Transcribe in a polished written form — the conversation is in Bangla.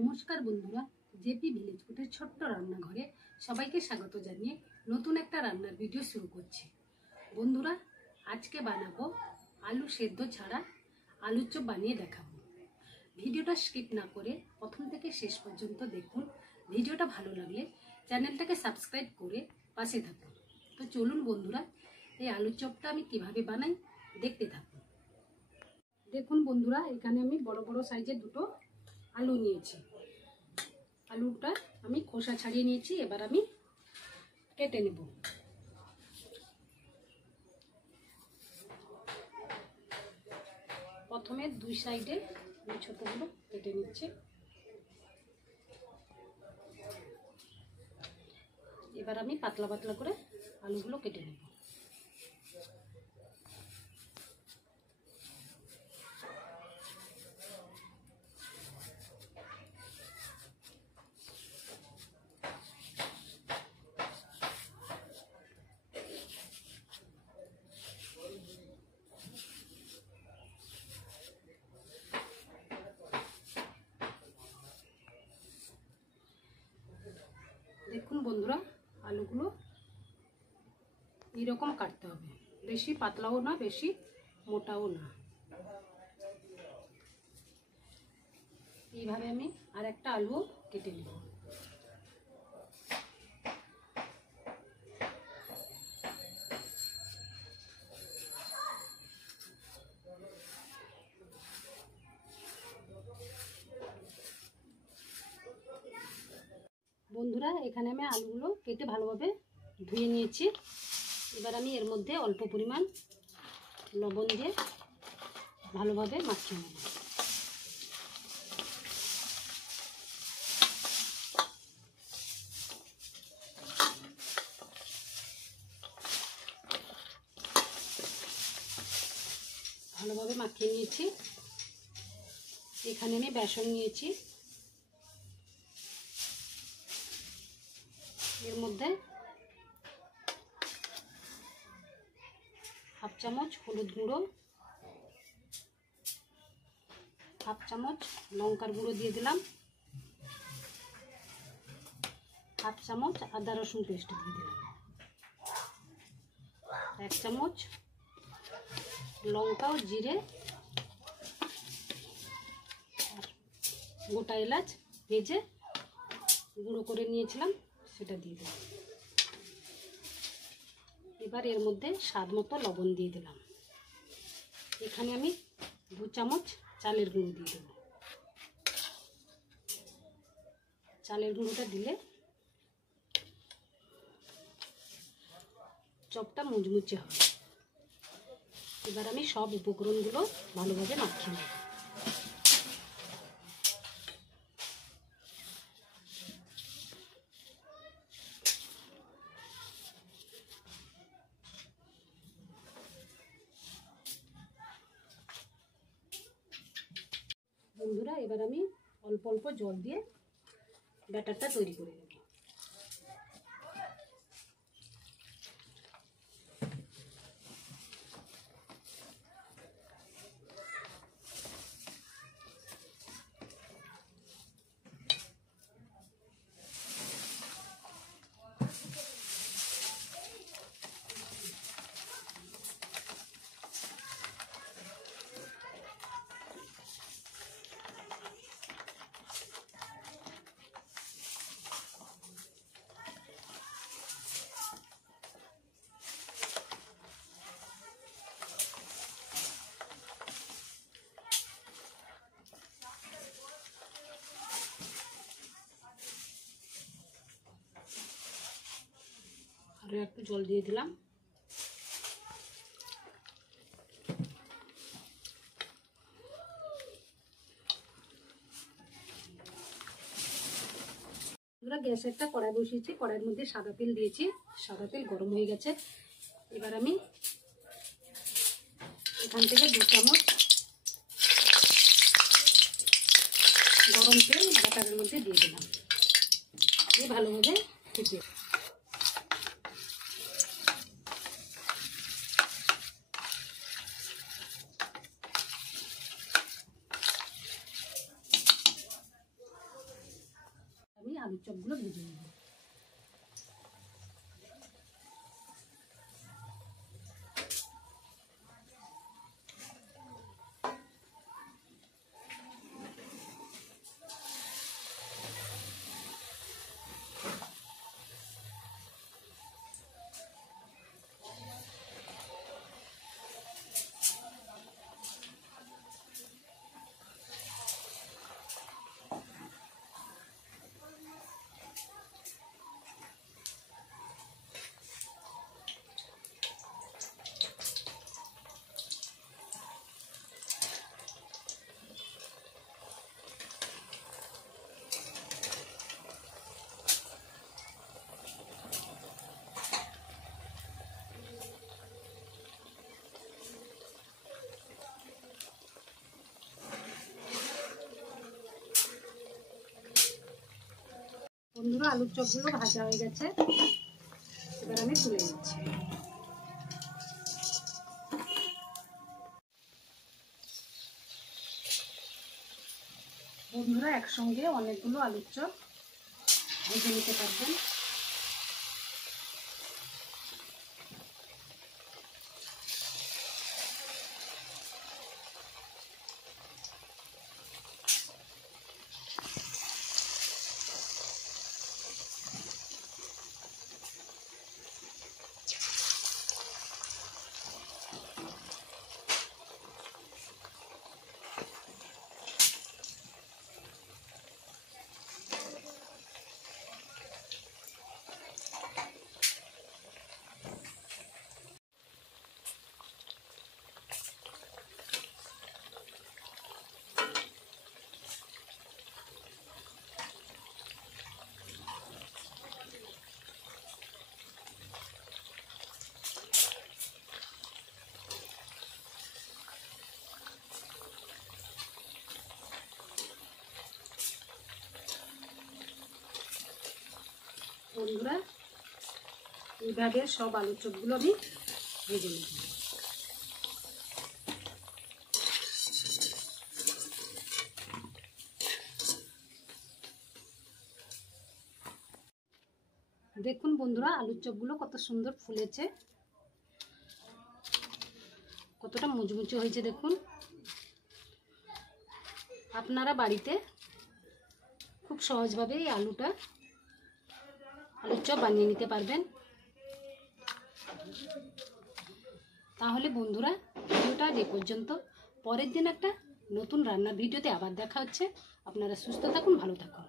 নমস্কার বন্ধুরা, জেপি ভিলেজ ফুডের ছোট্ট রান্নাঘরে সবাইকে স্বাগত জানিয়ে নতুন একটা রান্নার ভিডিও শুরু করছি। বন্ধুরা, আজকে বানাবো আলু সেদ্ধ ছাড়া আলুর চপ বানিয়ে দেখাবো। ভিডিওটা স্কিপ না করে প্রথম থেকে শেষ পর্যন্ত দেখুন। ভিডিওটা ভালো লাগলে চ্যানেলটাকে সাবস্ক্রাইব করে পাশে থাকুন। তো চলুন বন্ধুরা, এই আলুর চপটা আমি কিভাবে বানাই দেখতে থাকুন। দেখুন বন্ধুরা, এখানে আমি বড় বড় সাইজের দুটো আলু নিয়েছি। আলুটা আমি খোসা ছাড়িয়ে নিয়েছি, এবার আমি কেটে নেব। প্রথমে দুই সাইডে ছোটগুলো কেটে নিচ্ছি। এবার আমি পাতলা পাতলা করে আলুগুলো কেটে নেব। দেখুন বন্ধুরা, আলুগুলো এইরকম কাটতে হবে, বেশি পাতলাও না বেশি মোটাও না। এইভাবে আমি আর একটা আলু কেটে নেব। বন্ধুরা, এখানে আমি আলুগুলো কেটে ভালোভাবে ধুয়ে নিয়েছি। এবার আমি এর মধ্যে অল্প পরিমাণ লবণ দিয়ে ভালোভাবে মাখিয়ে নেব। ভালোভাবে মাখিয়ে নিয়েছি। এখানে আমি বেসন নিয়েছি, এর মধ্যে হাফ চামচ হলুদ গুঁড়ো, হাফ চামচ লঙ্কার গুঁড়ো দিয়ে দিলাম, হাফ চামচ আদা রসুন পেস্ট দিয়ে দিলাম, এক চামচ লঙ্কা ও জিরে আর গোটা এলাচ ভেজে গুঁড়ো করে নিয়েছিলাম সেটা দিয়ে দিলাম। এবার এর মধ্যে স্বাদ মতো লবণ দিয়ে দিলাম। এখানে আমি 2 চামচ চালের গুঁড়ো দিয়ে দেব। চালের গুঁড়োটা দিলে চপটা মুচমুচে হবে। এবার আমি সব উপকরণগুলো ভালোভাবে মাখিয়ে নেব। বন্ধুরা, এবার আমি অল্প অল্প জল দিয়ে ব্যাটারটা তৈরি করে নেব। আরও একটু জল দিয়ে দিলাম। গ্যাসে একটা কড়াই বসিয়েছি, কড়াইয়ের মধ্যে সাদা তেল দিয়েছি। সাদা তেল গরম হয়ে গেছে। এবার আমি এখান থেকে 2 চামচ গরম তেল ব্যাটারের মধ্যে দিয়ে দিলাম, দিয়ে ভালোভাবে ফুটিয়ে আলুর চপগুলো ভেজে নেব। বন্ধুরা, আলুর চপগুলো ভাজা হয়ে গেছে, এবার আমি তুলে নিচ্ছি। বন্ধুরা, একসঙ্গে অনেকগুলো আলুর চপ ভেজে নিতে পারবেন। বন্ধুরা, এইভাবে সব আলুর চপগুলো আমি ভেজে নেব। দেখুন বন্ধুরা, আলুর চপগুলো কত সুন্দর ফুলেছে, কতটা মুচমুচে হয়েছে দেখুন। আপনারা বাড়িতে খুব সহজভাবে এই আলুর চপ বানিয়ে নিতে পারবেন। তাহলে বন্ধুরা, ভিডিওটা এ পর্যন্ত। পরের দিন একটা নতুন রান্নার ভিডিওতে আবার দেখা হচ্ছে। আপনারা সুস্থ থাকুন, ভালো থাকুন।